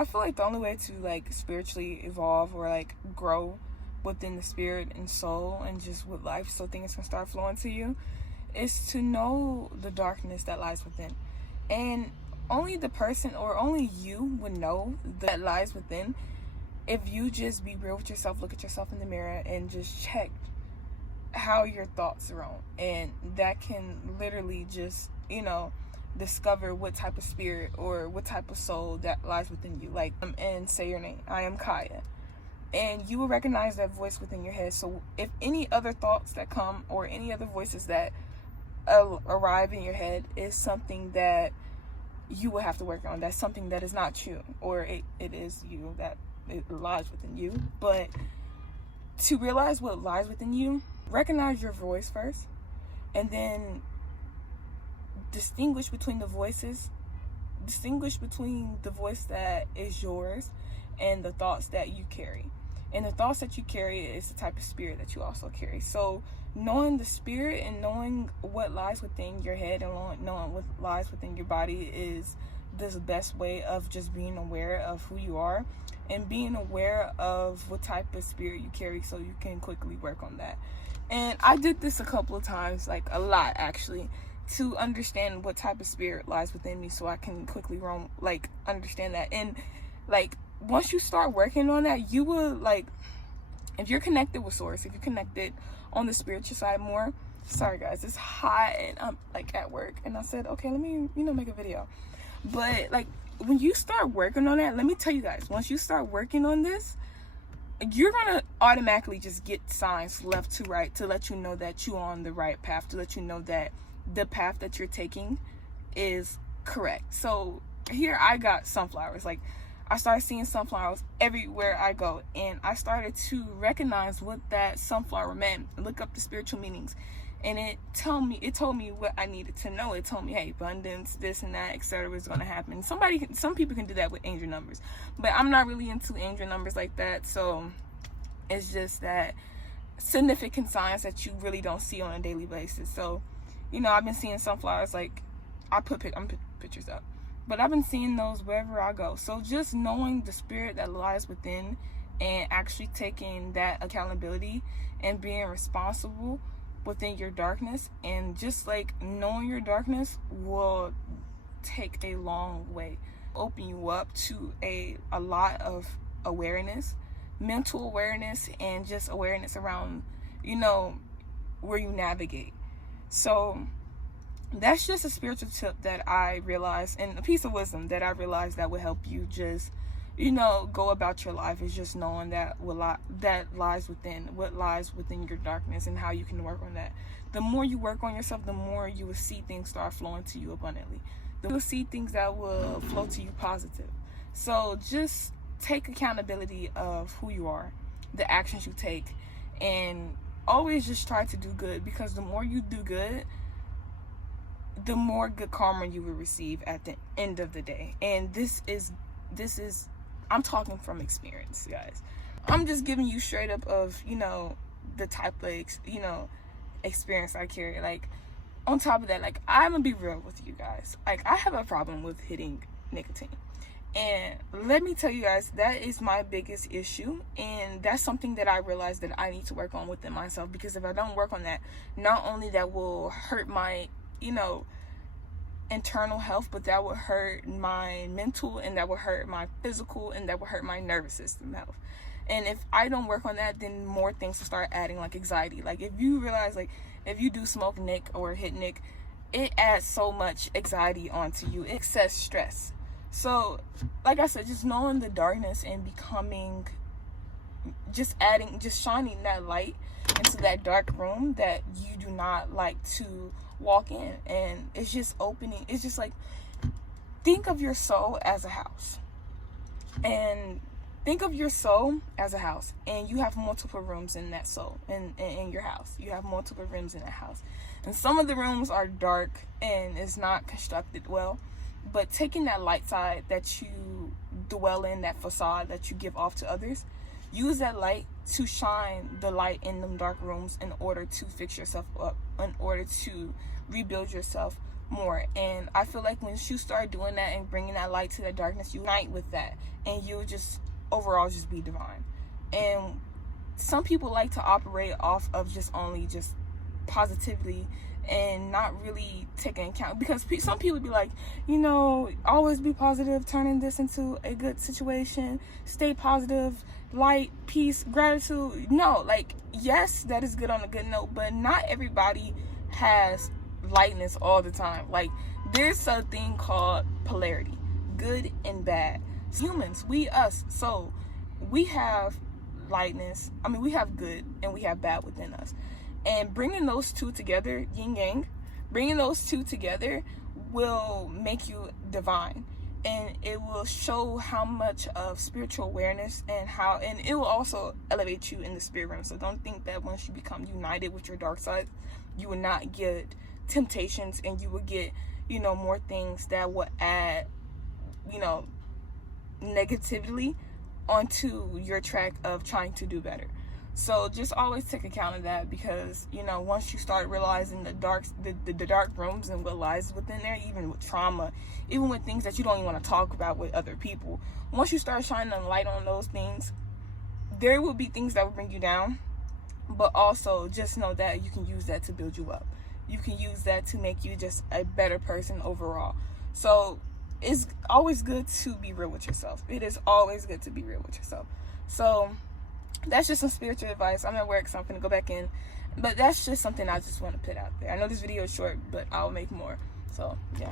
I feel like the only way to like spiritually evolve or like grow within the spirit and soul and just with life so things can start flowing to you is to know the darkness that lies within. And only the person or only you would know that lies within if you just be real with yourself, look at yourself in the mirror and just check how your thoughts are on. And that can literally just, discover what type of spirit or what type of soul that lies within you. Like, and say your name. I am Kaya. And you will recognize that voice within your head. So if any other thoughts that come or any other voices that arrive in your head is something that you will have to work on. That's something that is not you, or it is you, that it lies within you. But to realize what lies within you, recognize your voice first, and then distinguish between the voices. Distinguish between the voice that is yours and the thoughts that you carry. And the thoughts that you carry is the type of spirit that you also carry. So knowing the spirit and knowing what lies within your head and knowing what lies within your body is the best way of just being aware of who you are and being aware of what type of spirit you carry so you can quickly work on that. And I did this a couple of times, like a lot actually, to understand what type of spirit lies within me so I can quickly understand that. And like once you start working on that, you will, like, if you're connected with source, if you're connected on the spiritual side more. Sorry guys, it's hot and I'm like at work and I said, okay, let me make a video. But like when you start working on that, let me tell you guys, once you start working on this, you're gonna automatically just get signs left to right to let you know that you're on the right path, to let you know that the path that you're taking is correct. So here I got sunflowers. Like I started seeing sunflowers everywhere I go, and I started to recognize what that sunflower meant, look up the spiritual meanings, and it told me what I needed to know. It told me, hey, abundance, this and that, etc. is going to happen. Some people can do that with angel numbers, but I'm not really into angel numbers like that. So it's just that significant signs that you really don't see on a daily basis. So I've been seeing sunflowers, like I'm putting pictures up, but I've been seeing those wherever I go. So just knowing the spirit that lies within and actually taking that accountability and being responsible within your darkness, and just like knowing your darkness will take a long way, open you up to a lot of awareness, mental awareness, and just awareness around where you navigate. So that's just a spiritual tip that I realized, and a piece of wisdom that I realized that would help you just go about your life, is just knowing that that lies within what lies within your darkness and how you can work on that. The more you work on yourself, the more you will see things start flowing to you abundantly. You will see things that will flow to you positive. So just take accountability of who you are, the actions you take, and always just try to do good, because the more you do good, the more good karma you will receive at the end of the day. And this is I'm talking from experience, guys. I'm just giving you straight up of the type of experience I carry. Like on top of that, like I'm gonna be real with you guys, like I have a problem with hitting nicotine. And let me tell you guys, that is my biggest issue, and that's something that I realized that I need to work on within myself, because if I don't work on that, not only that will hurt my internal health, but that will hurt my mental, and that will hurt my physical, and that will hurt my nervous system health. And if I don't work on that, then more things will start adding, like anxiety. Like if you realize, like if you do smoke nic or hit nic, it adds so much anxiety onto you, excess stress. So like I said, just knowing the darkness and just shining that light into that dark room that you do not like to walk in. And it's just opening, it's just like, think of your soul as a house, and you have multiple rooms in that soul, in your house. You have multiple rooms in that house, and some of the rooms are dark and it's not constructed well. But taking that light side that you dwell in, that facade that you give off to others, use that light to shine the light in them dark rooms in order to fix yourself up, in order to rebuild yourself more. And I feel like when you start doing that and bringing that light to the darkness, you unite with that, and you'll just overall just be divine. And some people like to operate off of just only just positivity and not really taking account, because some people be like, you know, always be positive, turning this into a good situation, stay positive, light, peace, gratitude. No, like, yes, that is good on a good note, but not everybody has lightness all the time. Like, there's a thing called polarity, good and bad. Humans, us, so we have lightness, we have good and we have bad within us. And bringing those two together, yin yang, bringing those two together will make you divine. And it will show how much of spiritual awareness and it will also elevate you in the spirit realm. So don't think that once you become united with your dark side, you will not get temptations, and you will get, more things that will add, negatively onto your track of trying to do better. So just always take account of that, because once you start realizing the dark rooms and what lies within there, even with trauma, even with things that you don't even want to talk about with other people, once you start shining a light on those things, there will be things that will bring you down, but also just know that you can use that to build you up. You can use that to make you just a better person overall. So it's always good to be real with yourself. It is always good to be real with yourself. So that's just some spiritual advice. I'm at work, so I'm going to go back in. But that's just something I just want to put out there. I know this video is short, but I'll make more. So, yeah.